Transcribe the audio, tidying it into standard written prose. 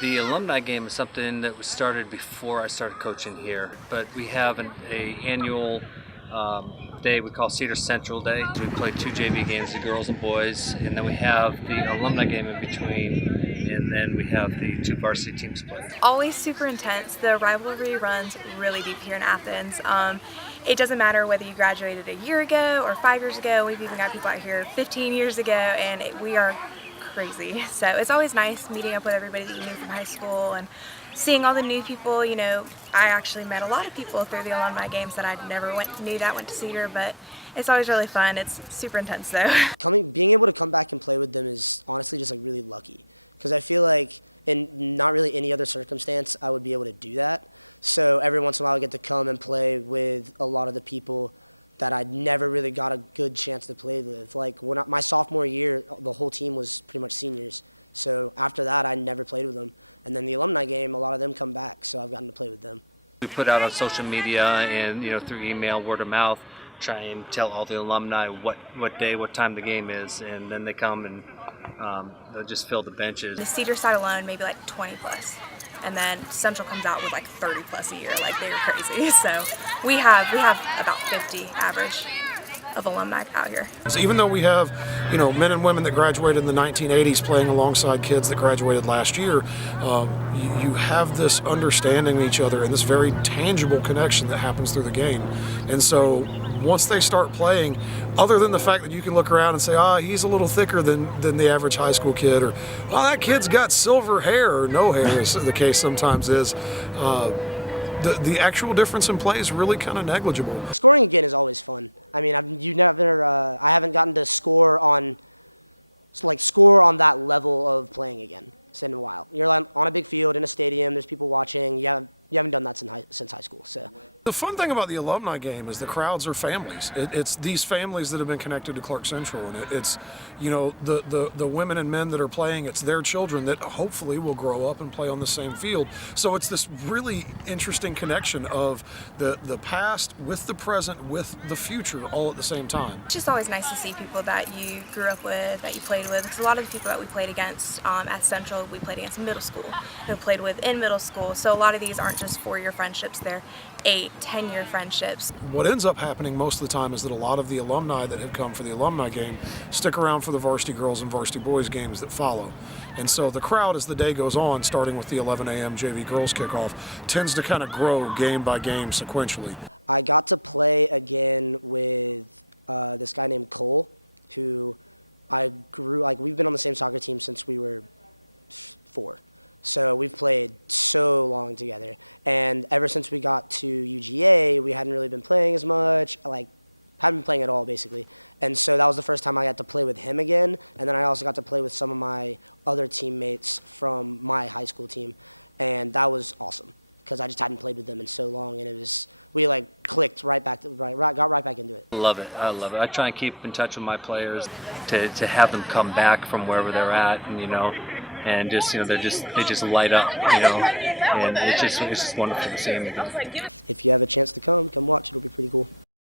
The alumni game is something that was started before I started coaching here, but we have an annual day we call Cedar Central Day. We play 2 JV games, the girls and boys, and then we have the alumni game in between, and then we have the 2 varsity teams play. Always super intense. The rivalry runs really deep here in Athens. It doesn't matter whether you graduated a year ago or 5 years ago. We've even got people out here 15 years ago, and we are crazy. So it's always nice meeting up with everybody that you knew from high school and seeing all the new people. You know, I actually met a lot of people through the alumni games that I never knew that went to Cedar, but it's always really fun. It's super intense though. We put out on social media and through email, word of mouth, try and tell all the alumni what day, what time the game is, and then they come and they'll just fill the benches. The Cedar side alone, maybe like 20 plus. And then Central comes out with like 30 plus a year, like they're crazy. So we have about 50 average of alumni out here. So even though we have, men and women that graduated in the 1980s playing alongside kids that graduated last year, you have this understanding of each other and this very tangible connection that happens through the game. And so once they start playing, other than the fact that you can look around and say, he's a little thicker than the average high school kid, or that kid's got silver hair or no hair, as the case sometimes is, the actual difference in play is really kind of negligible. The fun thing about the alumni game is the crowds are families. It's these families that have been connected to Clarke Central, and it's the women and men that are playing. It's their children that hopefully will grow up and play on the same field. So it's this really interesting connection of the past with the present with the future all at the same time. It's just always nice to see people that you grew up with, that you played with, because a lot of the people that we played against at Central, we played against middle school, who played with in middle school. So a lot of these aren't just 4-year friendships, they're 8, 10-year friendships. What ends up happening most of the time is that a lot of the alumni that have come for the alumni game stick around for the varsity girls and varsity boys games that follow. And so the crowd, as the day goes on, starting with the 11 a.m. JV girls kickoff, tends to kind of grow game by game sequentially. Love it. I love it. I try and keep in touch with my players to have them come back from wherever they're at, and just they just light up, and it's just wonderful to see them again.